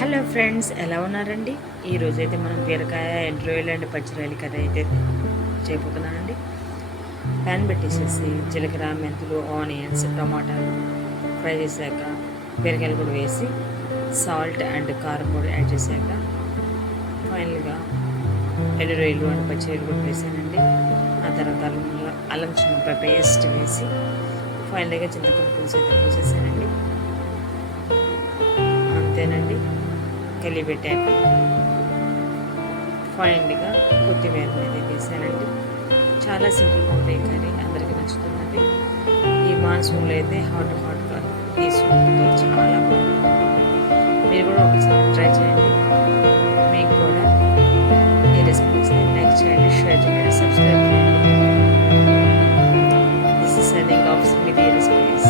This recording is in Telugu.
హలో ఫ్రెండ్స్ ఎలా ఉన్నారండి? ఈరోజు అయితే మనం బీరకాయ ఎండు రొయ్యలు అండ్ పచ్చి రొయ్యలు కర్రీ అయితే చేయబోతున్నానండి ప్యాన్ పెట్టేసేసి జీలకర్ర మెంతులు ఆనియన్స్ టమాటాలు ఫ్రై చేశాక బీరకాయలు కూడా వేసి సాల్ట్ అండ్ కారం కూడా యాడ్ చేశాక ఫైనల్గా ఎండు రొయ్యలు అండ్ పచ్చి కూడా వేసానండి. ఆ తర్వాత అల్లం అల్లం పేస్ట్ వేసి ఫైనల్గా చింతపండు పులుసు అయితే పోసేసానండి అంతేనండి. కలిపెట్టాక ఫైనల్గా కొత్తిమీర మీద వేసానండి చాలా సింపుల్గా ఉంటాయి కర్రీ. అందరికీ నచ్చుతుందండి. ఈ మాన్సూన్లో అయితే హాట్ హాట్గా తీసుకుంటే చాలా బాగుంటుంది. మీరు కూడా ఒకసారి ట్రై చేయండి. మీకు కూడా ఈ రెసిపీస్ లైక్ చేయండి షేర్ చేయండి సబ్స్క్రైబ్ చేయండి. This is sending off with recipes